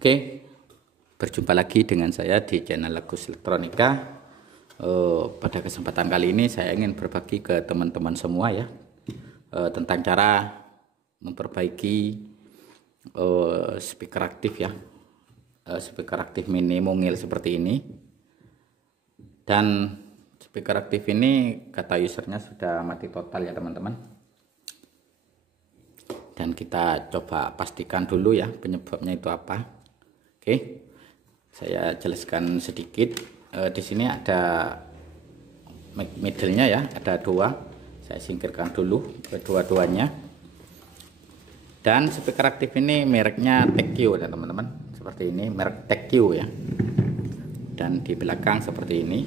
Oke, berjumpa lagi dengan saya di channel Agus Elektronika. Pada kesempatan kali ini saya ingin berbagi ke teman-teman semua ya tentang cara memperbaiki speaker aktif ya, speaker aktif mini mungil seperti ini. Dan speaker aktif ini kata usernya sudah mati total ya teman-teman. Dan kita coba pastikan dulu ya penyebabnya itu apa. Oke, saya jelaskan sedikit. Di sini ada middle-nya ya, ada dua. Saya singkirkan dulu kedua-duanya. Dan speaker aktif ini mereknya Tekkyo ya teman-teman, seperti ini, merek Tekkyo ya. Dan di belakang seperti ini.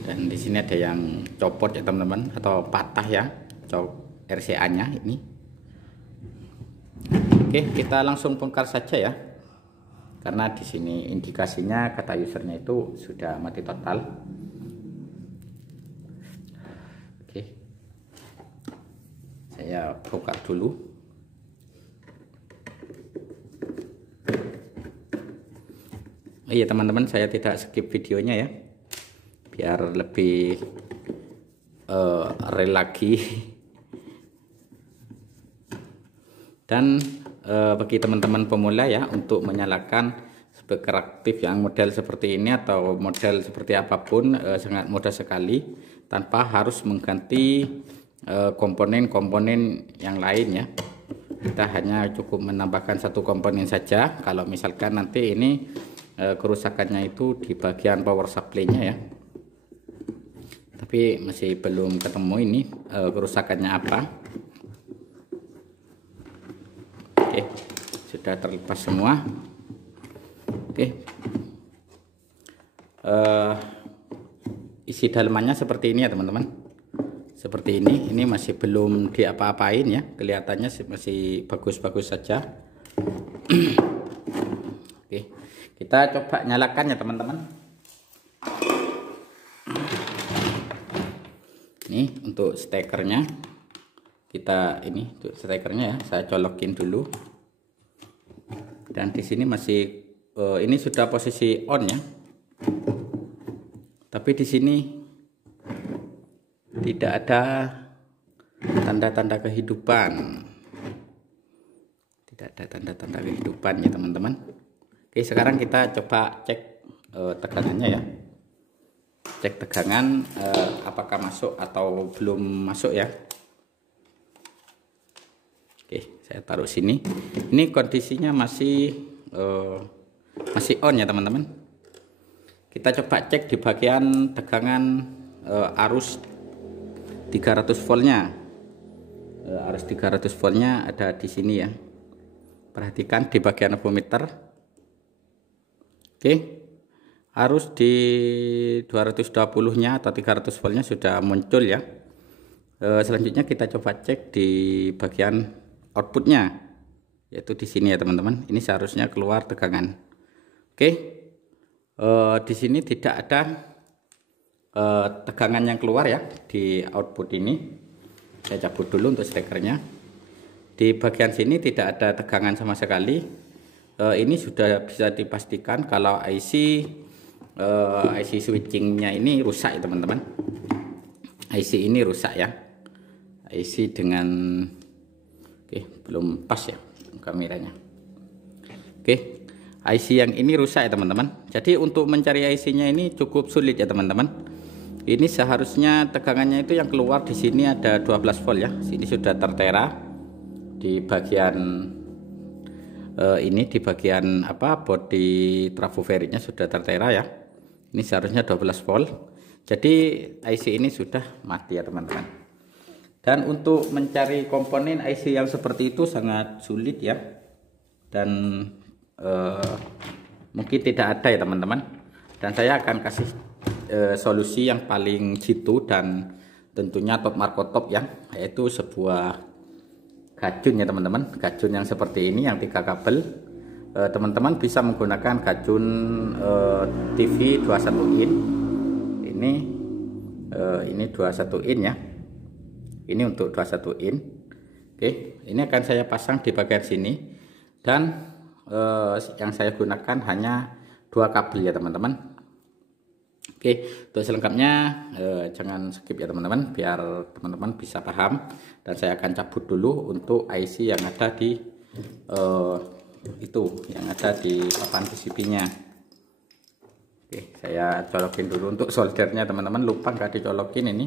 Dan di sini ada yang copot ya teman-teman, atau patah ya, RCA-nya ini. Oke, kita langsung bongkar saja ya. Karena di sini indikasinya kata usernya itu sudah mati total. Oke. Saya buka dulu. Oh iya teman-teman, saya tidak skip videonya ya. Biar lebih real lagi. Dan bagi teman-teman pemula ya, untuk menyalakan speaker aktif yang model seperti ini atau model seperti apapun sangat mudah sekali, tanpa harus mengganti komponen-komponen yang lain ya. Kita hanya cukup menambahkan satu komponen saja. Kalau misalkan nanti ini kerusakannya itu di bagian power supply-nya ya, tapi masih belum ketemu ini kerusakannya apa. Oke, sudah terlepas semua. Oke, isi dalamannya seperti ini ya teman-teman, seperti ini masih belum diapa-apain ya, kelihatannya masih bagus-bagus saja. Oke, kita coba nyalakan ya teman-teman. Ini untuk stekernya, kita ini untuk stekernya ya, saya colokin dulu. Dan di sini masih ini sudah posisi on ya, tapi di sini tidak ada tanda-tanda kehidupan, tidak ada tanda-tanda kehidupan ya teman-teman. Oke, sekarang kita coba cek tegangannya ya, cek tegangan apakah masuk atau belum masuk ya. Oke, saya taruh sini. Ini kondisinya masih on ya teman-teman. Kita coba cek di bagian tegangan arus 300 voltnya. Arus 300 voltnya ada di sini ya. Perhatikan di bagian voltmeter. Oke, arus di 220-nya atau 300 voltnya sudah muncul ya. Selanjutnya kita coba cek di bagian outputnya, yaitu di sini ya teman-teman. Ini seharusnya keluar tegangan. Oke, di sini tidak ada tegangan yang keluar ya di output ini. Saya cabut dulu untuk stekernya. Di bagian sini tidak ada tegangan sama sekali. Ini sudah bisa dipastikan kalau IC switchingnya ini rusak ya teman-teman. IC ini rusak ya. IC dengan belum pas ya kameranya. Oke, IC yang ini rusak ya teman-teman. Jadi untuk mencari IC-nya ini cukup sulit ya teman-teman. Ini seharusnya tegangannya itu yang keluar di sini ada 12 volt ya. Sini sudah tertera di bagian ini, di bagian body trafo ferritnya sudah tertera ya. Ini seharusnya 12 volt. Jadi IC ini sudah mati ya teman-teman. Dan untuk mencari komponen IC yang seperti itu sangat sulit ya. Dan mungkin tidak ada ya teman-teman. Dan saya akan kasih solusi yang paling jitu dan tentunya top marko top ya, yaitu sebuah gajun ya teman-teman. Gajun yang seperti ini yang 3 kabel. Teman-teman bisa menggunakan gajun TV 21 in. Ini 21 in ya. Ini untuk 21 in. Oke, ini akan saya pasang di bagian sini. Dan yang saya gunakan hanya 2 kabel ya teman-teman. Oke, untuk selengkapnya jangan skip ya teman-teman, biar teman-teman bisa paham. Dan saya akan cabut dulu untuk IC yang ada di itu, yang ada di papan PCB-nya. Oke, saya colokin dulu untuk soldernya teman-teman, lupa nggak dicolokin ini.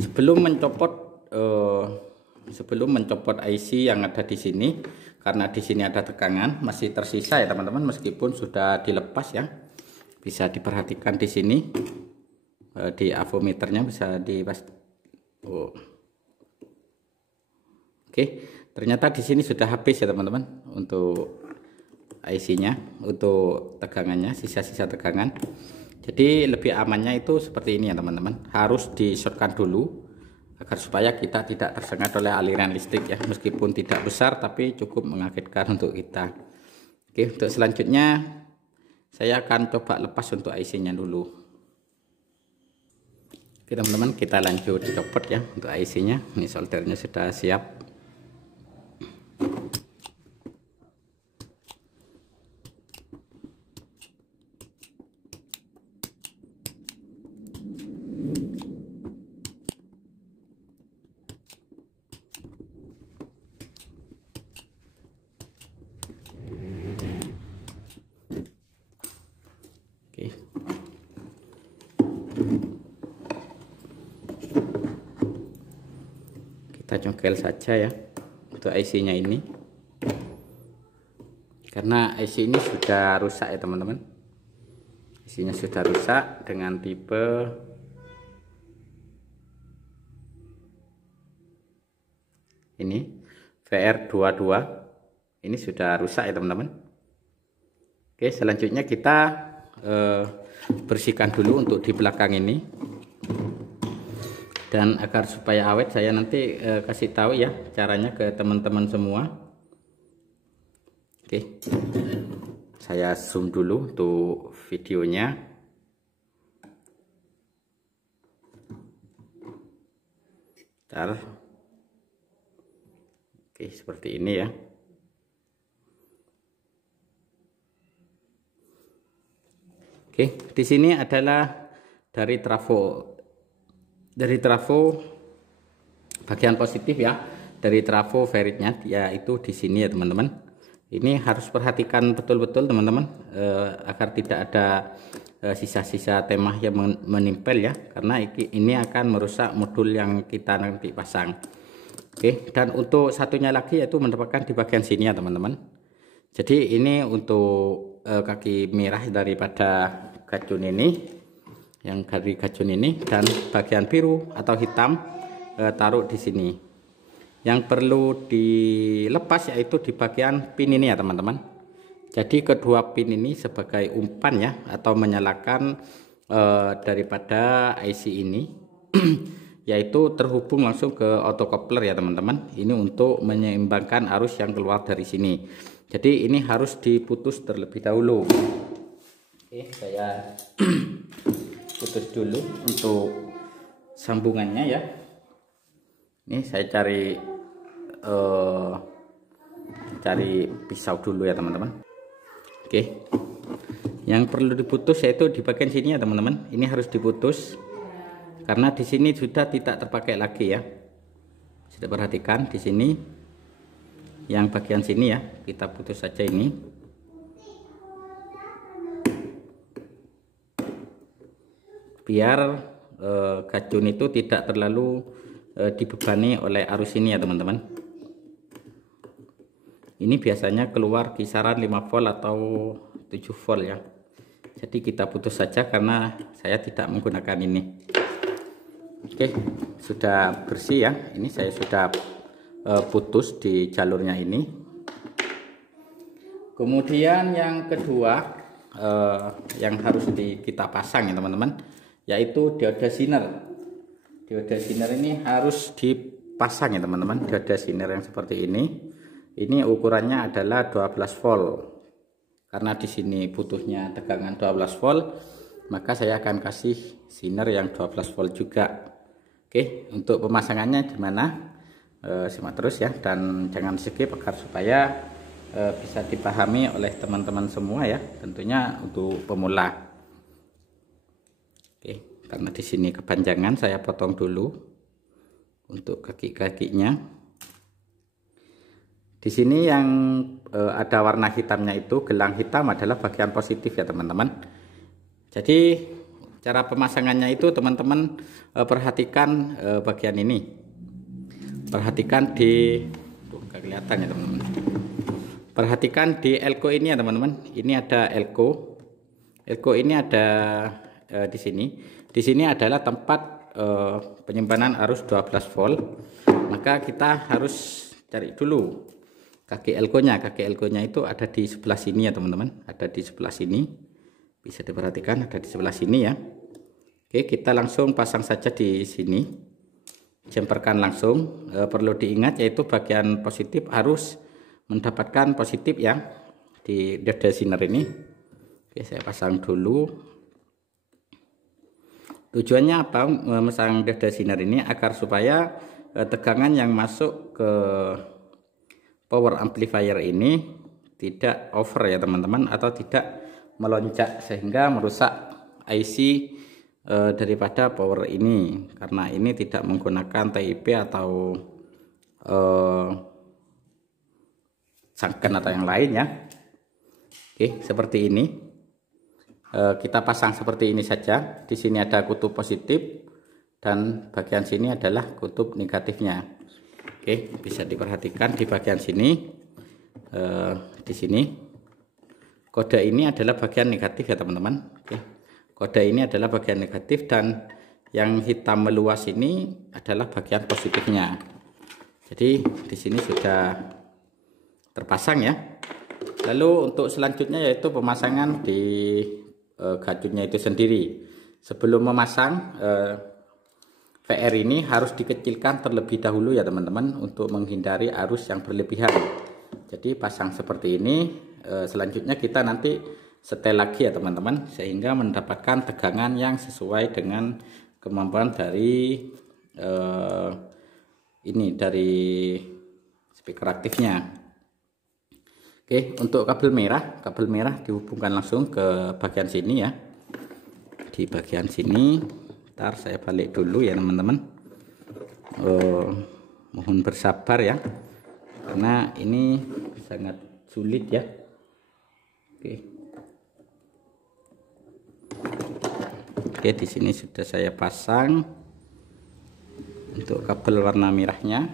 Sebelum mencopot IC yang ada di sini, karena di sini ada tegangan masih tersisa ya teman-teman, meskipun sudah dilepas ya. Bisa diperhatikan di sini di avometernya bisa Oke, ternyata di sini sudah habis ya teman-teman untuk IC-nya, untuk tegangannya, sisa-sisa tegangan. Jadi lebih amannya itu seperti ini ya teman-teman, harus di shortkan dulu agar supaya kita tidak tersengat oleh aliran listrik ya, meskipun tidak besar tapi cukup mengagetkan untuk kita. Oke, untuk selanjutnya saya akan coba lepas untuk IC-nya dulu. Oke teman-teman, kita lanjut copot ya untuk IC-nya. Ini soldernya sudah siap. Kita congkel saja ya untuk IC-nya ini, karena IC ini sudah rusak ya teman-teman. IC-nya sudah rusak dengan tipe ini VR22. Ini sudah rusak ya teman-teman. Oke, selanjutnya kita bersihkan dulu untuk di belakang ini. Dan agar supaya awet, saya nanti kasih tahu ya caranya ke teman-teman semua. Oke, saya zoom dulu untuk videonya. Bentar. Oke, seperti ini ya. Oke, di sini adalah dari trafo bagian positif ya, dari trafo feritnya, yaitu di sini ya teman-teman. Ini harus perhatikan betul-betul teman-teman, agar tidak ada sisa-sisa temah yang menempel ya, karena ini akan merusak modul yang kita nanti pasang. Oke, dan untuk satunya lagi yaitu mendapatkan di bagian sini ya teman-teman. Jadi ini untuk kaki merah daripada gacun ini, yang dari gacun ini, dan bagian biru atau hitam taruh di sini. Yang perlu dilepas yaitu di bagian pin ini ya teman-teman. Jadi kedua pin ini sebagai umpan ya, atau menyalakan daripada IC ini yaitu terhubung langsung ke autocoupler ya teman-teman. Ini untuk menyeimbangkan arus yang keluar dari sini. Jadi ini harus diputus terlebih dahulu. Oke, saya putus dulu untuk sambungannya ya. Ini saya cari pisau dulu ya teman-teman. Oke, yang perlu diputus yaitu di bagian sini ya teman-teman. Ini harus diputus karena di sini sudah tidak terpakai lagi ya. Sudah perhatikan di sini, yang bagian sini ya, kita putus saja ini. Biar gacun itu tidak terlalu dibebani oleh arus ini ya teman-teman. Ini biasanya keluar kisaran 5 volt atau 7 volt ya. Jadi kita putus saja karena saya tidak menggunakan ini. Oke, sudah bersih ya. Ini saya sudah putus di jalurnya ini. Kemudian yang kedua yang harus kita pasang ya teman-teman, yaitu dioda sinar. Dioda sinar ini harus dipasang ya teman-teman. Dioda sinar yang seperti ini ukurannya adalah 12 volt. Karena di sini butuhnya tegangan 12 volt, maka saya akan kasih sinar yang 12 volt juga. Oke, untuk pemasangannya gimana? simak terus ya, dan jangan skip agar supaya bisa dipahami oleh teman-teman semua ya, tentunya untuk pemula. Oke, karena di sini kepanjangan saya potong dulu untuk kaki-kakinya. Di sini yang ada warna hitamnya itu, gelang hitam adalah bagian positif ya teman-teman. Jadi cara pemasangannya itu teman-teman perhatikan bagian ini. Perhatikan di nggak kelihatan ya teman-teman. Perhatikan di elko ini ya teman-teman. Ini ada elko. Elko ini ada di sini. Di sini adalah tempat penyimpanan arus 12 volt. Maka kita harus cari dulu kaki elko-nya. Kaki elko-nya itu ada di sebelah sini ya teman-teman. Ada di sebelah sini. Bisa diperhatikan ada di sebelah sini ya. Oke, kita langsung pasang saja di sini. Jemperkan langsung. Perlu diingat yaitu bagian positif harus mendapatkan positif ya di dada siner ini. Oke, saya pasang dulu. Tujuannya apa memasang dada siner ini? Agar supaya tegangan yang masuk ke power amplifier ini tidak over ya teman-teman, atau tidak melonjak sehingga merusak IC daripada power ini, karena ini tidak menggunakan TIP atau sangken atau yang lain ya. Oke, seperti ini. Kita pasang seperti ini saja. Di sini ada kutub positif dan bagian sini adalah kutub negatifnya. Oke, bisa diperhatikan di bagian sini. Di sini kode ini adalah bagian negatif ya teman-teman. Oke. Kode ini adalah bagian negatif, dan yang hitam meluas ini adalah bagian positifnya. Jadi di sini sudah terpasang ya. Lalu untuk selanjutnya yaitu pemasangan di gajutnya itu sendiri. Sebelum memasang VR ini harus dikecilkan terlebih dahulu ya teman-teman, untuk menghindari arus yang berlebihan. Jadi pasang seperti ini. Selanjutnya kita nanti setel lagi ya teman-teman, sehingga mendapatkan tegangan yang sesuai dengan kemampuan dari ini, dari speaker aktifnya. Oke, untuk kabel merah dihubungkan langsung ke bagian sini ya. Di bagian sini, ntar saya balik dulu ya teman-teman. Mohon bersabar ya, karena ini sangat sulit ya. Oke, di sini sudah saya pasang untuk kabel warna merahnya.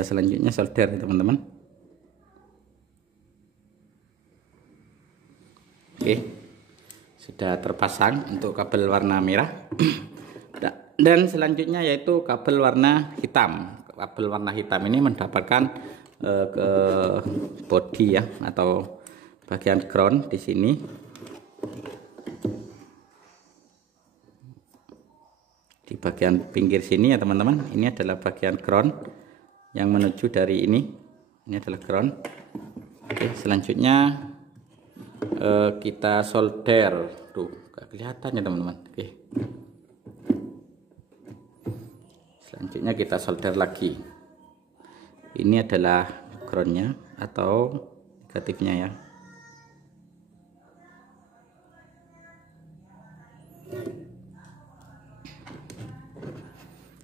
Selanjutnya solder teman-teman. Oke, sudah terpasang untuk kabel warna merah. Dan selanjutnya yaitu kabel warna hitam. Kabel warna hitam ini mendapatkan ke body ya, atau bagian ground di sini. Di bagian pinggir sini ya teman-teman, ini adalah bagian ground yang menuju dari ini. Ini adalah ground. Oke, selanjutnya kita solder. Tuh, gak kelihatan ya teman-teman. Oke. Selanjutnya kita solder lagi. Ini adalah groundnya atau negatifnya ya.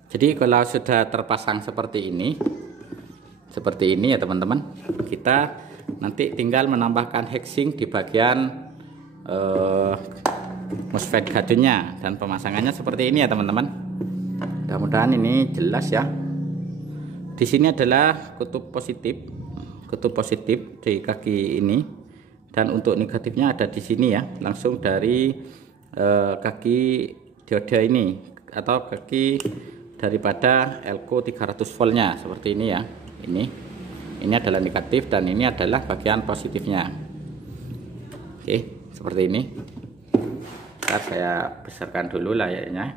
Jadi kalau sudah terpasang seperti ini ya teman-teman, kita nanti tinggal menambahkan heatsink di bagian MOSFET gadunnya, dan pemasangannya seperti ini ya teman-teman. Mudah-mudahan ini jelas ya. Di sini adalah kutub positif di kaki ini, dan untuk negatifnya ada di sini ya, langsung dari kaki dioda ini atau kaki daripada elko 300 voltnya seperti ini ya. Ini adalah negatif dan ini adalah bagian positifnya. Oke, seperti ini. Ntar saya besarkan dulu layarnya.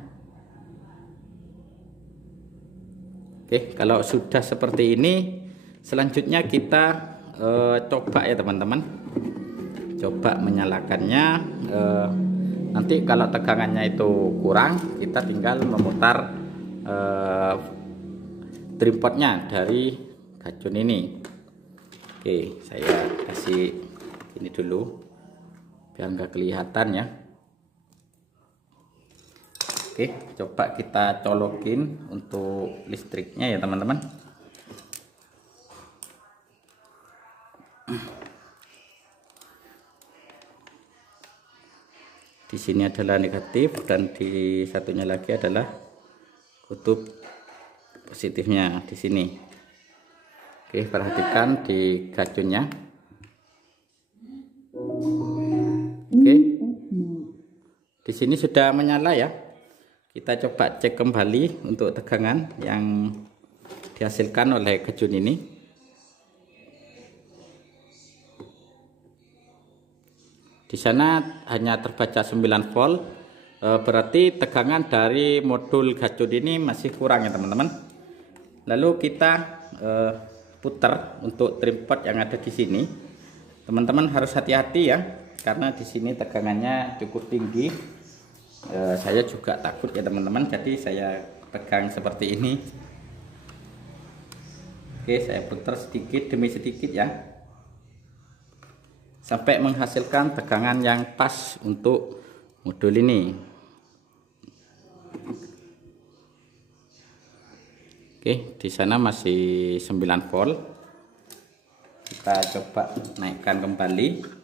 Oke, kalau sudah seperti ini, selanjutnya kita coba ya teman-teman. Coba menyalakannya. Nanti kalau tegangannya itu kurang, kita tinggal memutar tripodnya dari gacun ini. Oke, saya kasih ini dulu biar nggak kelihatan ya. Oke, coba kita colokin untuk listriknya ya teman-teman. Di sini adalah negatif dan di satunya lagi adalah kutub positifnya di sini. Oke, perhatikan di gacunnya. Oke, di sini sudah menyala ya. Kita coba cek kembali untuk tegangan yang dihasilkan oleh gacun ini. Di sana hanya terbaca 9 volt, berarti tegangan dari modul gacun ini masih kurang ya teman-teman. Lalu kita putar untuk tripod yang ada di sini. Teman-teman harus hati-hati ya, karena di sini tegangannya cukup tinggi. Saya juga takut ya teman-teman, jadi saya pegang seperti ini. Oke, saya putar sedikit demi sedikit ya, sampai menghasilkan tegangan yang pas untuk modul ini. Oke, di sana masih 9 volt. Kita coba naikkan kembali.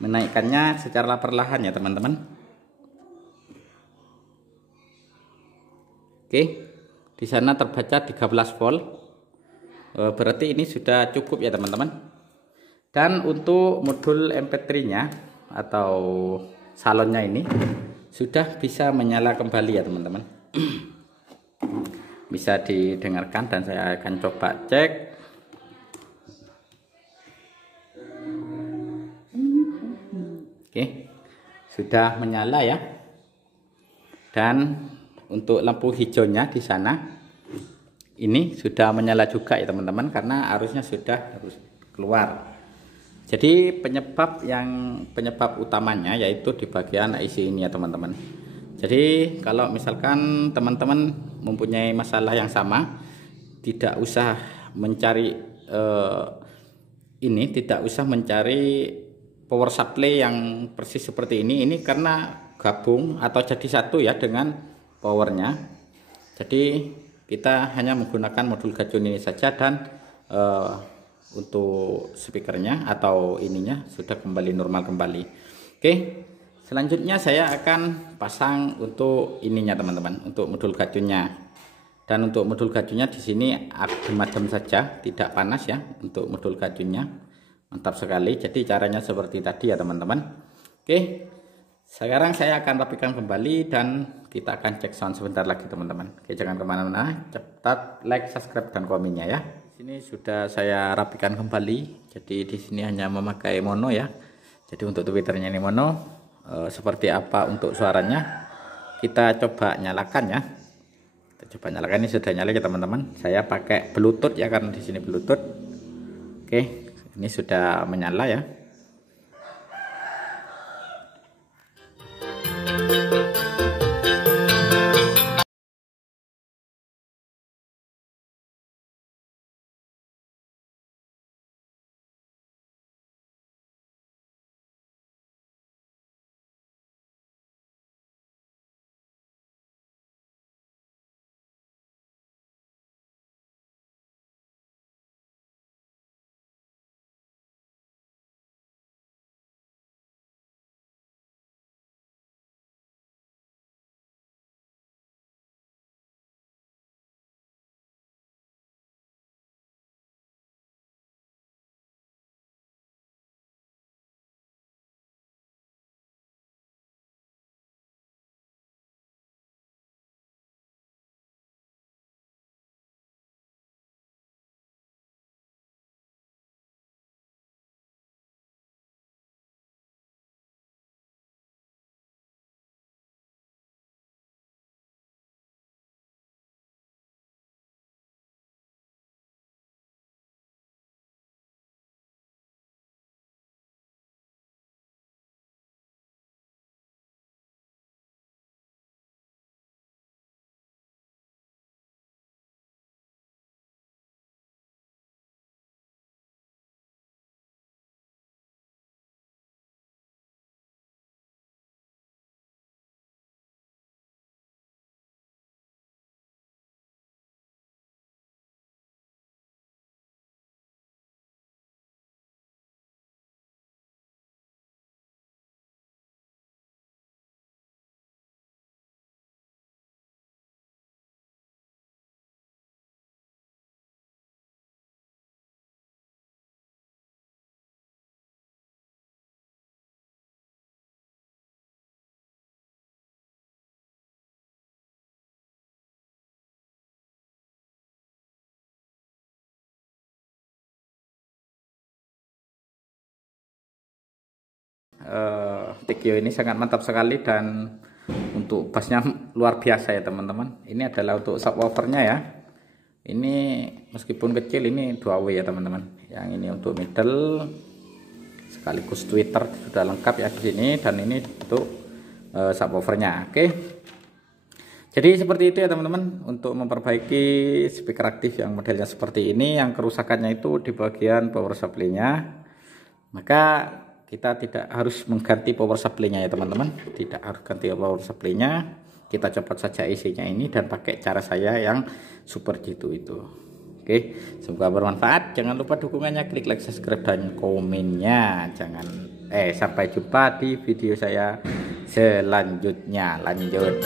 Menaikkannya secara perlahan ya teman-teman. Oke, di sana terbaca 13 volt. Berarti ini sudah cukup ya teman-teman. Dan untuk modul MP3-nya atau salonnya ini sudah bisa menyala kembali ya teman-teman. Bisa didengarkan dan saya akan coba cek. Oke, sudah menyala ya. Dan untuk lampu hijaunya di sana ini sudah menyala juga ya teman-teman, karena arusnya sudah harus keluar. Jadi penyebab utamanya yaitu di bagian IC ini ya teman-teman. Jadi kalau misalkan teman-teman mempunyai masalah yang sama, tidak usah mencari tidak usah mencari power supply yang persis seperti ini. Ini karena gabung atau jadi satu ya dengan powernya. Jadi kita hanya menggunakan modul gacun ini saja, dan untuk speakernya atau ininya sudah kembali normal kembali. Oke, selanjutnya saya akan pasang untuk ininya teman-teman, untuk modul gacunnya. Dan untuk modul gacunnya di sini adem-adem saja, tidak panas ya untuk modul gacunnya. Mantap sekali. Jadi caranya seperti tadi ya teman-teman. Oke, sekarang saya akan rapikan kembali dan kita akan cek sound sebentar lagi teman-teman. Oke, jangan kemana-mana, cepat like, subscribe, dan komennya ya. Ini sudah saya rapikan kembali. Jadi di sini hanya memakai mono ya. Jadi untuk tweeternya ini mono. Seperti apa untuk suaranya? Kita coba nyalakan ya. Kita coba nyalakan, ini sudah nyala ya teman-teman. Saya pakai Bluetooth ya, karena di sini Bluetooth. Oke, ini sudah menyala ya. Tokyo ini sangat mantap sekali, dan untuk bassnya luar biasa ya teman-teman. Ini adalah untuk subwoofernya ya. Ini meskipun kecil, ini 2W ya teman-teman. Yang ini untuk middle sekaligus tweeter sudah lengkap ya di sini, dan ini untuk subwoofernya. Oke. Jadi seperti itu ya teman-teman, untuk memperbaiki speaker aktif yang modelnya seperti ini, yang kerusakannya itu di bagian power supply-nya, maka kita tidak harus mengganti power supply-nya ya teman-teman, tidak harus ganti power supply-nya. Kita copot saja isinya ini dan pakai cara saya yang super jitu itu. Oke, semoga bermanfaat. Jangan lupa dukungannya, klik like, subscribe, dan komennya. Sampai jumpa di video saya selanjutnya. Lanjut.